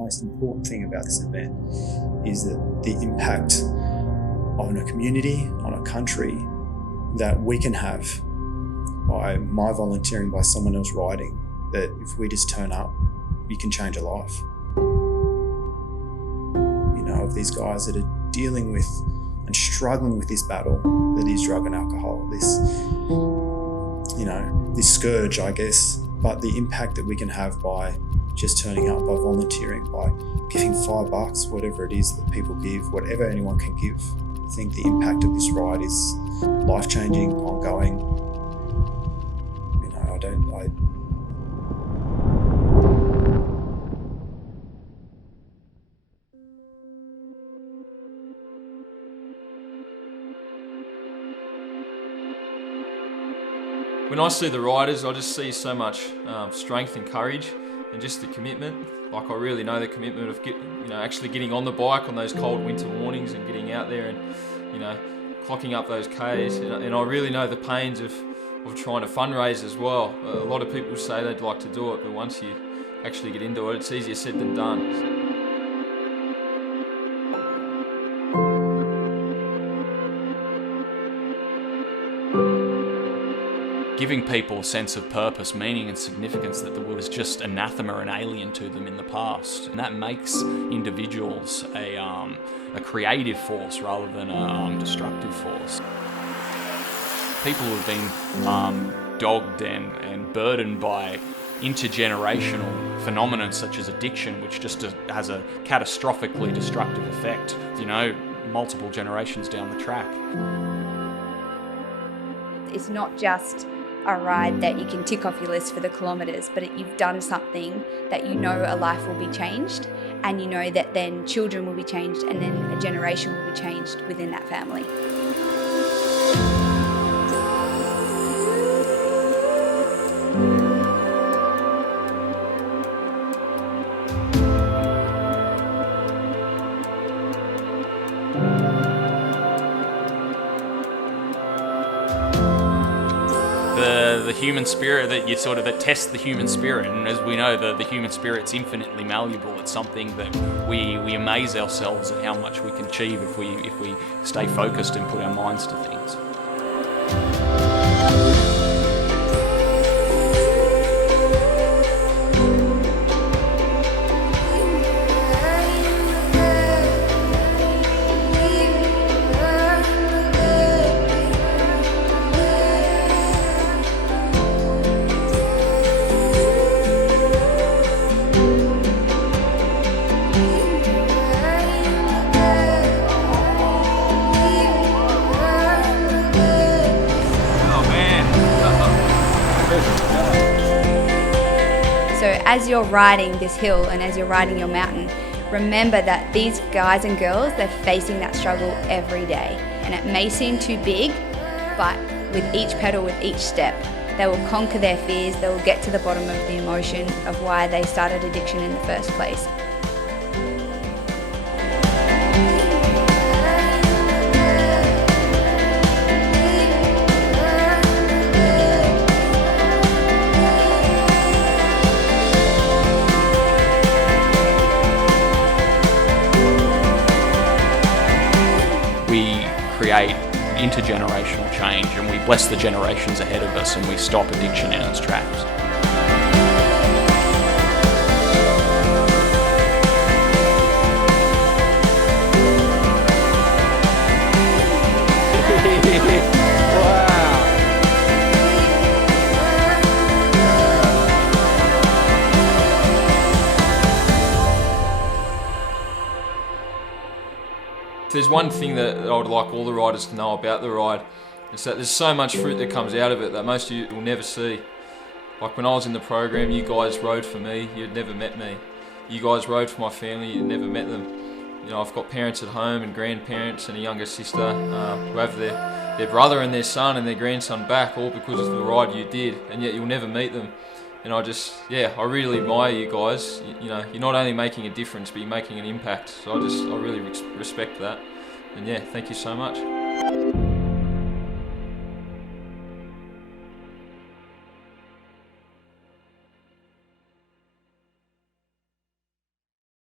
most important thing about this event is that the impact on a community, on a country, that we can have by my volunteering, by someone else riding, that if we just turn up, you can change a life. You know, of these guys that are dealing with and struggling with this battle that is drug and alcohol, this, you know, this scourge, I guess, but the impact that we can have by just turning up, by volunteering, by giving $5, whatever it is that people give, whatever anyone can give. I think the impact of this ride is life-changing, ongoing. You know, When I see the riders, I just see so much strength and courage, and just the commitment. Like, I really know the commitment of actually getting on the bike on those cold winter mornings and getting out there and, you know, clocking up those Ks. And I really know the pains of trying to fundraise as well. A lot of people say they'd like to do it, but once you actually get into it, it's easier said than done. Giving people a sense of purpose, meaning and significance that was just anathema and alien to them in the past. And that makes individuals a creative force rather than a destructive force. People who have been dogged and burdened by intergenerational phenomena such as addiction, which just has a catastrophically destructive effect, you know, multiple generations down the track. It's not just a ride that you can tick off your list for the kilometres, but you've done something that you know a life will be changed, and you know that then children will be changed, and then a generation will be changed within that family. The human spirit that tests the human spirit, and as we know, the human spirit's infinitely malleable. It's something that we amaze ourselves at how much we can achieve if we stay focused and put our minds to things. So as you're riding this hill and as you're riding your mountain, remember that these guys and girls, they're facing that struggle every day. And it may seem too big, but with each pedal, with each step, they will conquer their fears, they will get to the bottom of the emotion of why they started addiction in the first place. We create intergenerational change, and we bless the generations ahead of us, and we stop addiction in its tracks. If there's one thing that I would like all the riders to know about the ride, it's that there's so much fruit that comes out of it that most of you will never see. Like when I was in the program, you guys rode for me, you'd never met me. You guys rode for my family, you'd never met them. You know, I've got parents at home and grandparents and a younger sister who have their brother and their son and their grandson back, all because of the ride you did, and yet you'll never meet them. And I really admire you guys. You know, you're not only making a difference, but you're making an impact. So I really respect that. And yeah, thank you so much.